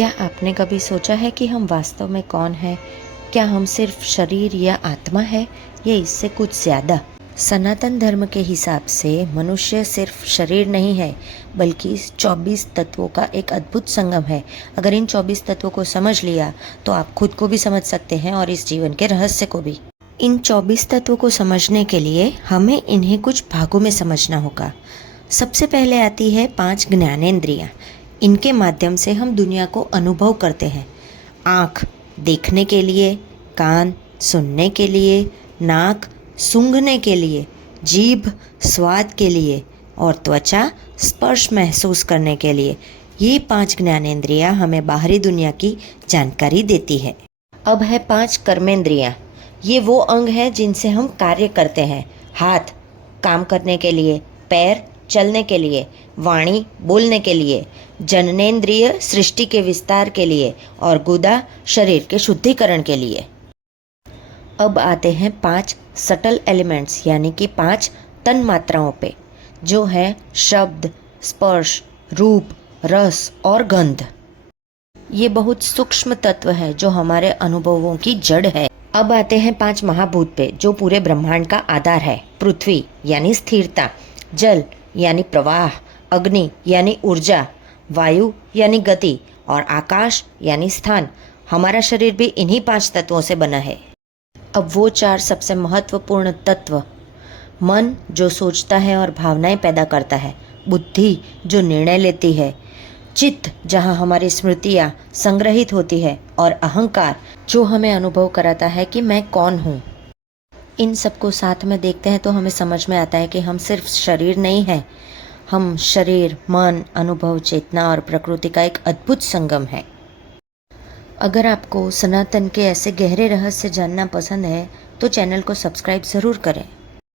क्या आपने कभी सोचा है कि हम वास्तव में कौन हैं? क्या हम सिर्फ शरीर या आत्मा है या इससे कुछ ज़्यादा? सनातन धर्म के हिसाब से मनुष्य सिर्फ शरीर नहीं है, बल्कि 24 तत्वों का एक अद्भुत संगम है। अगर इन 24 तत्वों को समझ लिया तो आप खुद को भी समझ सकते हैं और इस जीवन के रहस्य को भी। इन 24 तत्वों को समझने के लिए हमें इन्हें कुछ भागों में समझना होगा। सबसे पहले आती है 5 ज्ञानेंद्रियाँ। इनके माध्यम से हम दुनिया को अनुभव करते हैं। आँख देखने के लिए, कान सुनने के लिए, नाक सूंघने के लिए, जीभ स्वाद के लिए और त्वचा स्पर्श महसूस करने के लिए। ये 5 ज्ञानेंद्रियाँ हमें बाहरी दुनिया की जानकारी देती है। अब है 5 कर्मेंद्रियाँ। ये वो अंग है जिनसे हम कार्य करते हैं। हाथ काम करने के लिए, पैर चलने के लिए, वाणी बोलने के लिए, जननेंद्रिय सृष्टि के विस्तार के लिए और गुदा शरीर के शुद्धिकरण के लिए। अब आते हैं 5 सटल एलिमेंट्स यानी कि 5 तन मात्राओं पे, जो है शब्द, स्पर्श, रूप, रस और गंध। ये बहुत सूक्ष्म तत्व है जो हमारे अनुभवों की जड़ है। अब आते हैं 5 महाभूत पे, जो पूरे ब्रह्मांड का आधार है। पृथ्वी यानी स्थिरता, जल यानी प्रवाह, अग्नि यानी ऊर्जा, वायु यानी गति और आकाश यानी स्थान। हमारा शरीर भी इन्हीं 5 तत्वों से बना है। अब वो 4 सबसे महत्वपूर्ण तत्व: मन जो सोचता है और भावनाएं पैदा करता है, बुद्धि जो निर्णय लेती है, चित्त जहाँ हमारी स्मृतियाँ संग्रहित होती है और अहंकार जो हमें अनुभव कराता है कि मैं कौन हूँ। इन सबको साथ में देखते हैं तो हमें समझ में आता है कि हम सिर्फ शरीर नहीं हैं। हम शरीर, मन, अनुभव, चेतना और प्रकृति का एक अद्भुत संगम है। अगर आपको सनातन के ऐसे गहरे रहस्य जानना पसंद है तो चैनल को सब्सक्राइब ज़रूर करें।